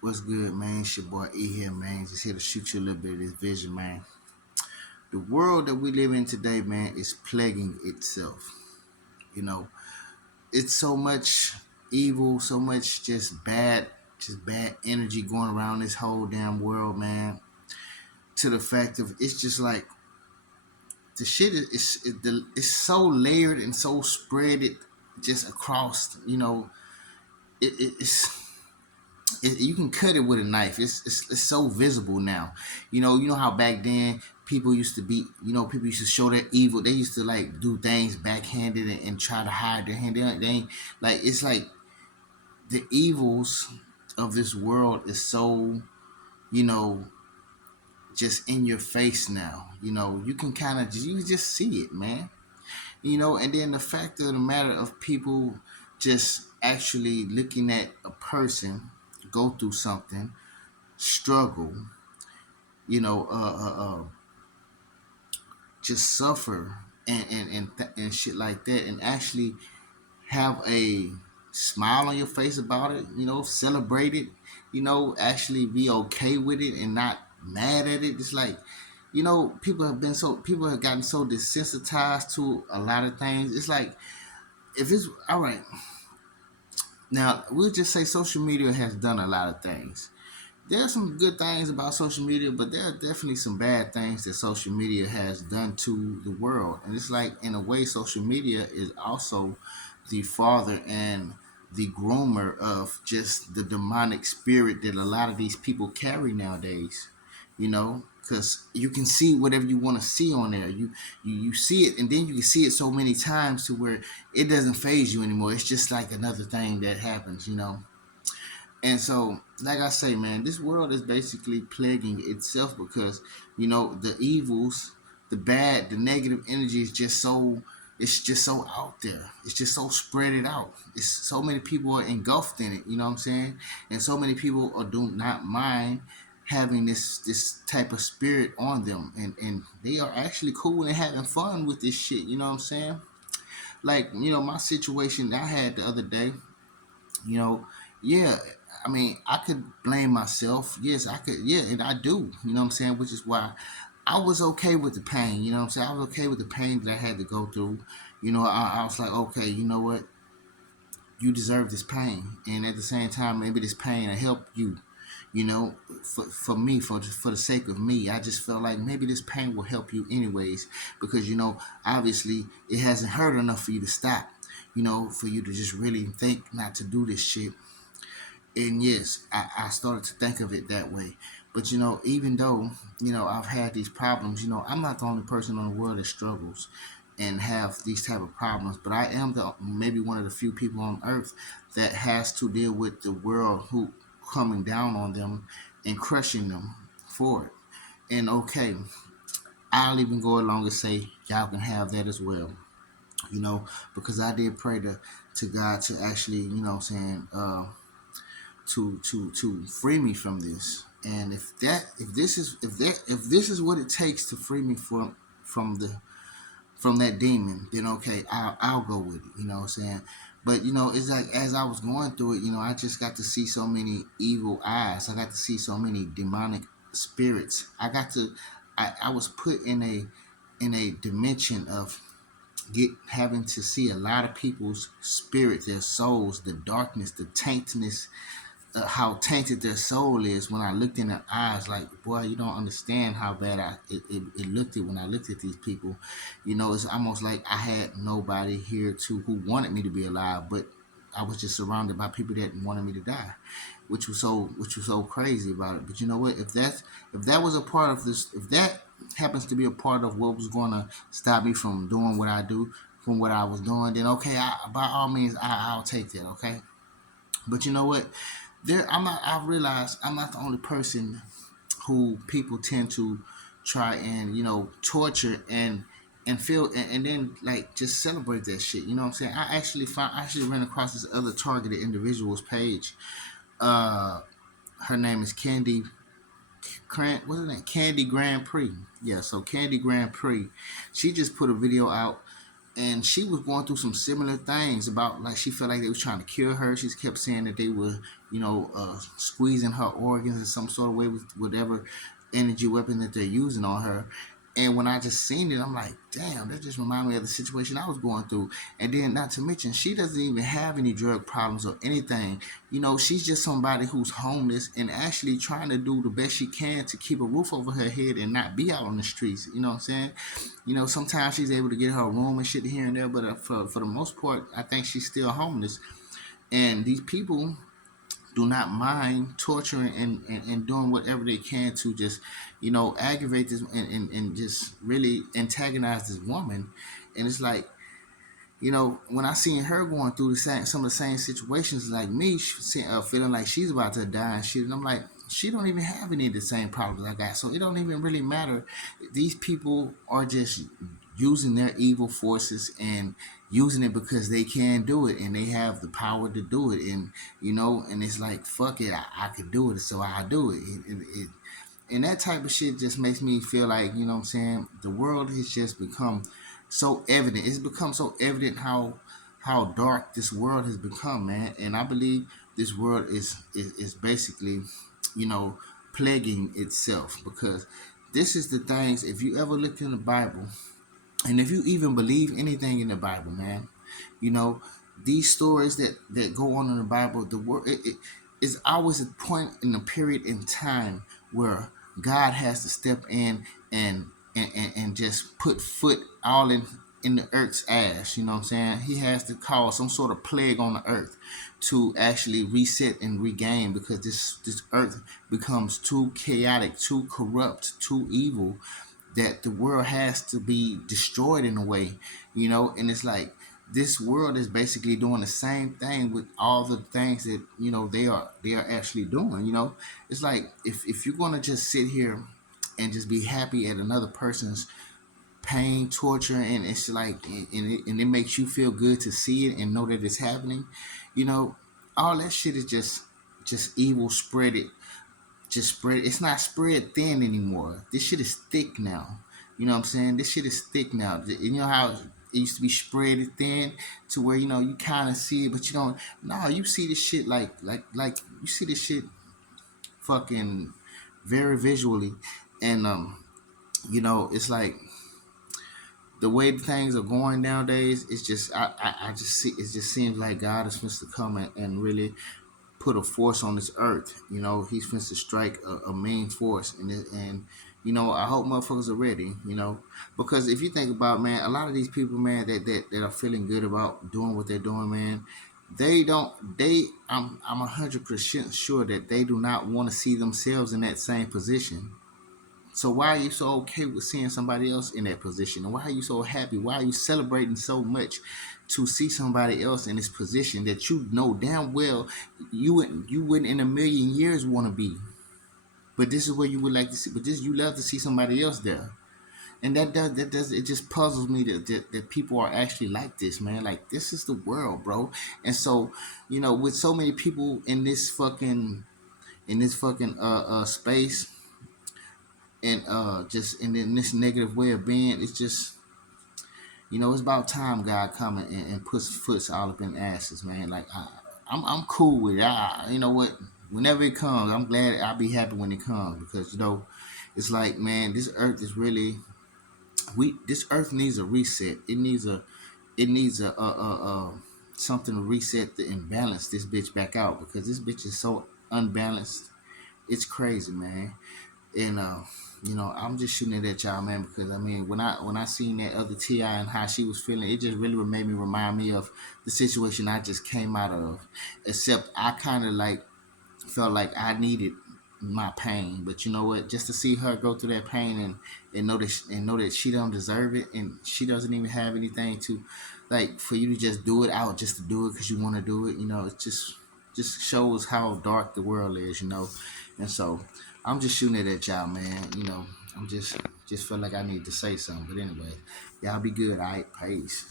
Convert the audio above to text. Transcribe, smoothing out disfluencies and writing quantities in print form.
What's good, man? It's your boy E here, man. Just here to shoot you a little bit of this vision, man. The world that we live in today, man, is plaguing itself. You know, it's so much evil, so much just bad energy going around this whole damn world, man. To the fact of it's just like the shit it's so layered and so spread it just across. You can cut it with a knife. It's so visible now. You know how back then people used to be. People used to show their evil. They used to like do things backhanded and try to hide their hand. They ain't like it's like the evils of this world is so you know just in your face now. You can kind of you just see it, man. And then the fact of the matter of people just actually looking at a person go through something, struggle, you know, just suffer and shit like that, and actually have a smile on your face about it. Celebrate it. Actually be okay with it and not mad at it. It's like people have gotten so desensitized to a lot of things. It's like if it's all right. Now we'll just say social media has done a lot of things. There are some good things about social media, but there are definitely some bad things that social media has done to the world. And it's like, in a way, social media is also the father and the groomer of just the demonic spirit that a lot of these people carry nowadays. Because you can see whatever you want to see on there. You see it, and then you can see it so many times to where it doesn't phase you anymore. It's just like another thing that happens. And so, like I say, man, this world is basically plaguing itself because, the evils, the bad, the negative energy is just so it's just so out there. It's just so spread it out. It's so many people are engulfed in it, you know what I'm saying? And so many people do not mind having this type of spirit on them, and they are actually cool and having fun with this shit, you know what I'm saying? Like, my situation I had the other day, you know, yeah, I mean, I could blame myself. Yes, I could. Yeah, and I do. You know what I'm saying? Which is why I was okay with the pain. You know what I'm saying? I was okay with the pain that I had to go through. I was like, okay, you know what? You deserve this pain, and at the same time, maybe this pain will help you. You know, for me, for the sake of me, I just felt like maybe this pain will help you anyways, because obviously, it hasn't hurt enough for you to stop. For you to just really think not to do this shit. And yes, I started to think of it that way. But even though I've had these problems, I'm not the only person in the world that struggles and have these type of problems. But I am the maybe one of the few people on earth that has to deal with the world who coming down on them and crushing them for it. And okay, I'll even go along and say y'all can have that as well. Because I did pray to God to actually, what I'm saying, to free me from this. And if this is what it takes to free me from the from that demon, then okay, I'll go with it. You know what I'm saying? But it's like as I was going through it, I just got to see so many evil eyes. I got to see so many demonic spirits. I was put in a dimension of get having to see a lot of people's spirits, their souls, the darkness, the taintness, how tainted their soul is. When I looked in their eyes, like, boy, you don't understand how bad it looked at when I looked at these people. It's almost like I had nobody here who wanted me to be alive, but I was just surrounded by people that wanted me to die, which was so crazy about it. But you know what? If that was a part of this, if that happens to be a part of what was going to stop me from doing what I do, from what I was doing, then okay, by all means, I'll take that. Okay, but you know what? I'm not. I realize I'm not the only person who people tend to try and torture and feel and then like just celebrate that shit. You know what I'm saying? I actually ran across this other targeted individual's page. Uh, Her name is Candy. What's her name? Candy Grand Prix. Yeah, so Candy Grand Prix. She just put a video out and she was going through some similar things about like she felt like they was trying to kill her. She kept saying that they were, squeezing her organs in some sort of way with whatever energy weapon that they're using on her. And when I just seen it, I'm like, damn, that just reminded me of the situation I was going through. And then, not to mention, she doesn't even have any drug problems or anything. She's just somebody who's homeless and actually trying to do the best she can to keep a roof over her head and not be out on the streets. You know what I'm saying? Sometimes she's able to get her room and shit here and there, but for the most part, I think she's still homeless. And these people do not mind torturing and doing whatever they can to just, aggravate this and just really antagonize this woman. And it's like, when I seen her going through some of the same situations like me, feeling like she's about to die and shit, and I'm like, she don't even have any of the same problems I got, so it don't even really matter. These people are just using their evil forces and using it because they can do it and they have the power to do it, and it's like, fuck it, I could do it, so I do it. And that type of shit just makes me feel like, you know what I'm saying, the world has just become so evident. It's become so evident how dark this world has become, man. And I believe this world is basically, you know, plaguing itself, because this is the things, if you ever look in the Bible, and if you even believe anything in the Bible, man, you know, these stories that go on in the Bible, the word it is always a point in a period in time where God has to step in and just put foot all in the earth's ass. You know what I'm saying? He has to cause some sort of plague on the earth to actually reset and regain, because this earth becomes too chaotic, too corrupt, too evil, that the world has to be destroyed in a way, and it's like this world is basically doing the same thing with all the things that they are actually doing. It's like, if you're gonna just sit here and just be happy at another person's pain, torture, and it's like, and it makes you feel good to see it and know that it's happening, you know all that shit is just evil spread it just spread. It's not spread thin anymore. This shit is thick now. You know what I'm saying? This shit is thick now. You know how it used to be spread thin to where you kind of see it, but you don't. No, you see this shit like you see this shit fucking very visually, and it's like the way things are going nowadays. It's just I just see it just seems like God is supposed to come and really put a force on this earth. He's supposed to strike a main force, and I hope motherfuckers are ready. Because if you think about, man, a lot of these people, man, that are feeling good about doing what they're doing, man, they don't. I'm 100% sure that they do not want to see themselves in that same position. So why are you so okay with seeing somebody else in that position? And why are you so happy? Why are you celebrating so much to see somebody else in this position that you know damn well you wouldn't in a million years want to be? But this is where you would like to see. But this, you love to see somebody else there. And that does it just puzzles me that people are actually like this, man. Like, this is the world, bro. And so, with so many people in this fucking space, and just in this negative way of being, it's just, it's about time God come and puts foots all up in asses, man. Like, I'm cool with it. You know what? Whenever it comes, I'm glad. I'll be happy when it comes, because it's like, man, this earth is really, this earth needs a reset. It needs a something to reset and balance this bitch back out, because this bitch is so unbalanced. It's crazy, man. And I'm just shooting it at y'all, man, because I mean, when I seen that other Ti and how she was feeling, it just really made me remind me of the situation I just came out of. Except I kind of like felt like I needed my pain, but you know what? Just to see her go through that pain and know that she don't deserve it, and she doesn't even have anything to, like, for you to just do it out just to do it because you want to do it. It just shows how dark the world is. And so I'm just shooting it at y'all, man. I'm just feel like I need to say something. But anyway, y'all be good. All right, peace.